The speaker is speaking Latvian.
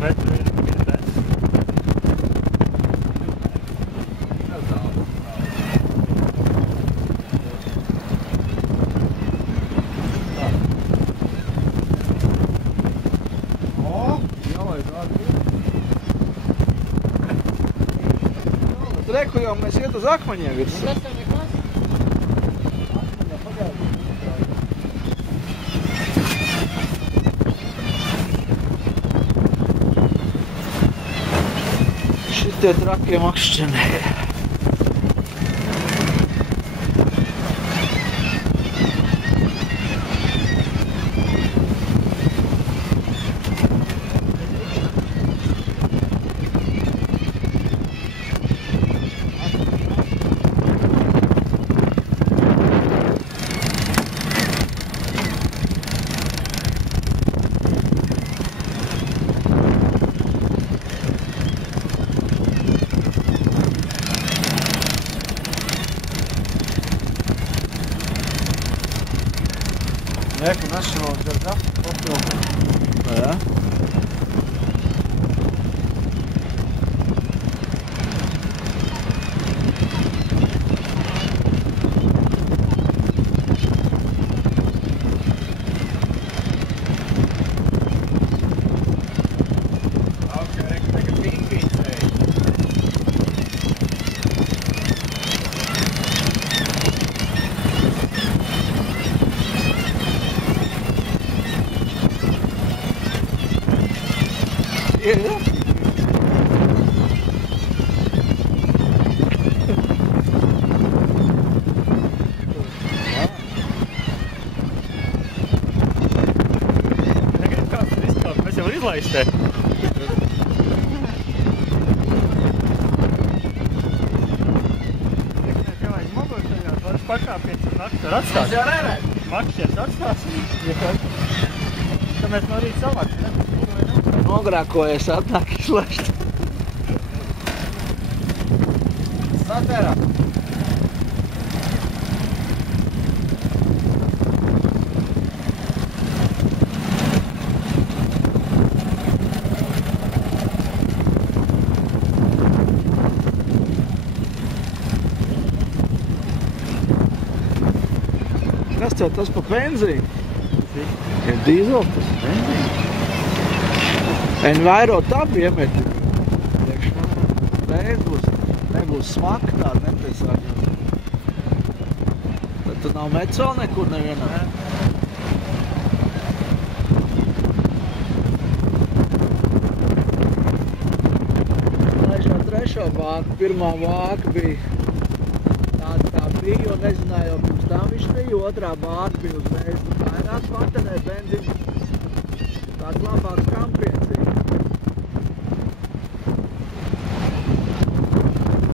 metru ir te. Reku jau mēs iet uz akmeņiem virs. Tas tev nekas? Akmeņā pagaidām. Šitie trakie makšķeni. Neku National Geographic popildu. Jā. Ir, jā? Negrib kāds tur izkāpt, mēs jau var izlaist te. Tev vajag mogoļceļāt, varas pakāpiens un nakti var atstāt. Mēs jau neredz. Makšķiens atstāsim. Tad mēs no rīta savāks, ne? Nogrākojies, atnāk izlaist. Satērā. Kas tev tas pa benzīnu? Ir dīzels tas benzīns. Envairo tabi iemeti. Reiz nebūs smaka tāda nepiesākļa. Tad tu nav meco nekur nevienā. Laišā trešo vāku, pirmā vāka bija tāda kā bija, jo nezināju, jau pirms tam viņš bija, otrā vāka bija uzreiz vairāk patenē benzīnu. Tāds labāks kampiens.